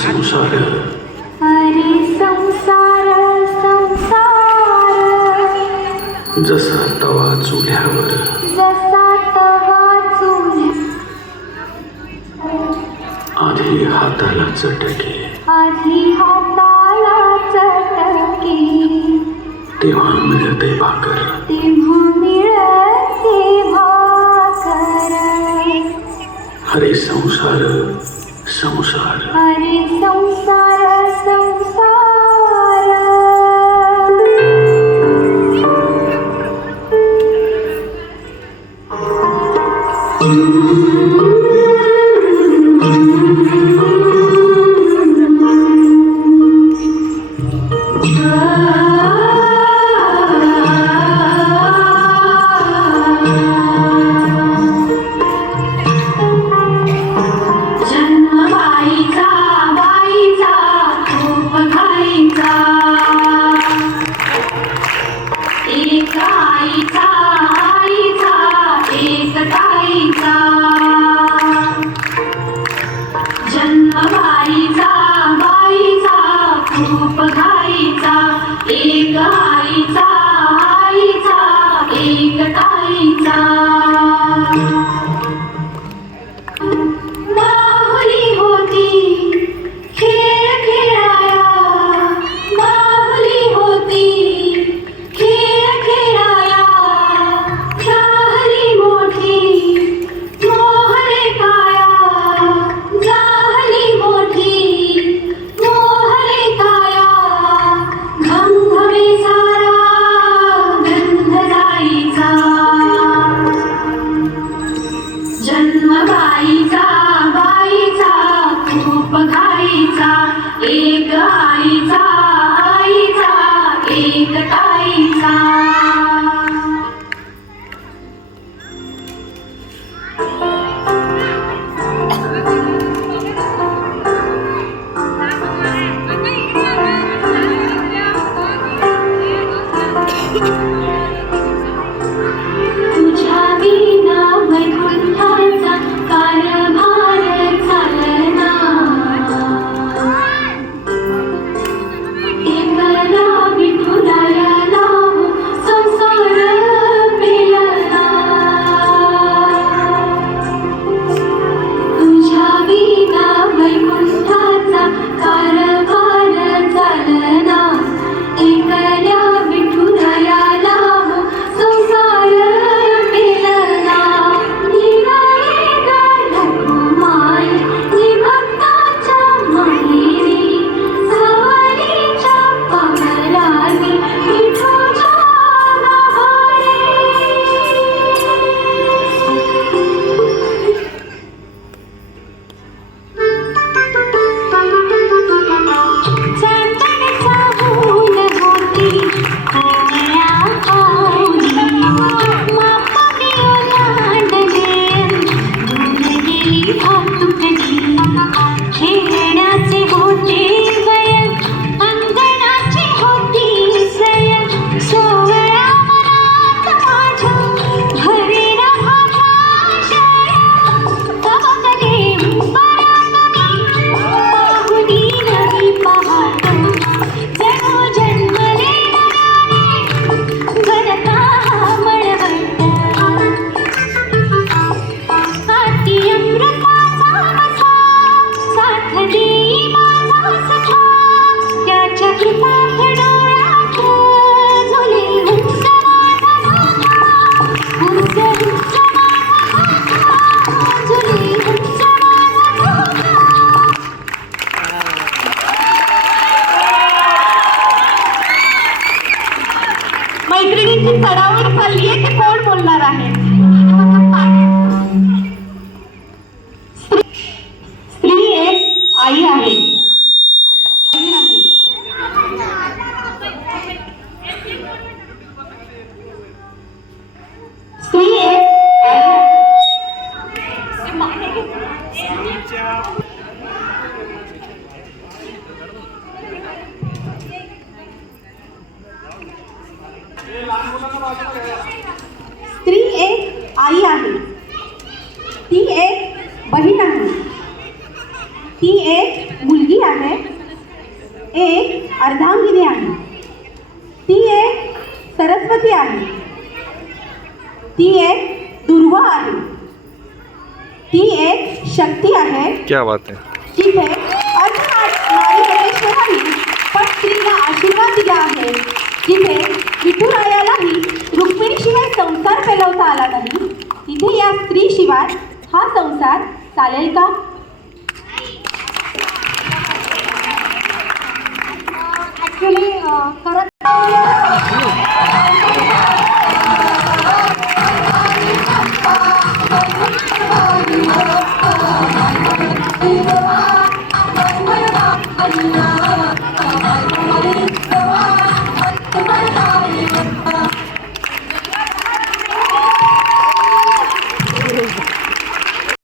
संसार अरे संसार संसार जसा तवा चुल्यावर जसा तवा चुल्या आधी हाताला चटके आधी हाताला चटके तेव्हा मिळते भाकर तेव्हा मिळते भाकर हरे संसार संसार हरे संसार संसार मैत्रिणींची चढावर चाललीये ते कोण बोलणार आहे? स्त्री एक आई आहे. स्त्री एक स्त्री एक आई आहे. ती एक बहीण आहे. ती एक मुलगी स्त्री आहे, एक अर्धांगिनी आहे. ती एक सरस्वती आहे, ती एक दुर्वा आहे, ती एक शक्ती आहे. क्या बात है. जिथे अर्थात नारी परमेश्वराने पण स्त्रीला आशीर्वाद दिला आहे. जिथे विठुरायालाही रुक्मिणीशिवाय संसार पेलवता आला नाही, तिथे या स्त्रीशिवाय हा संसार चालेल का?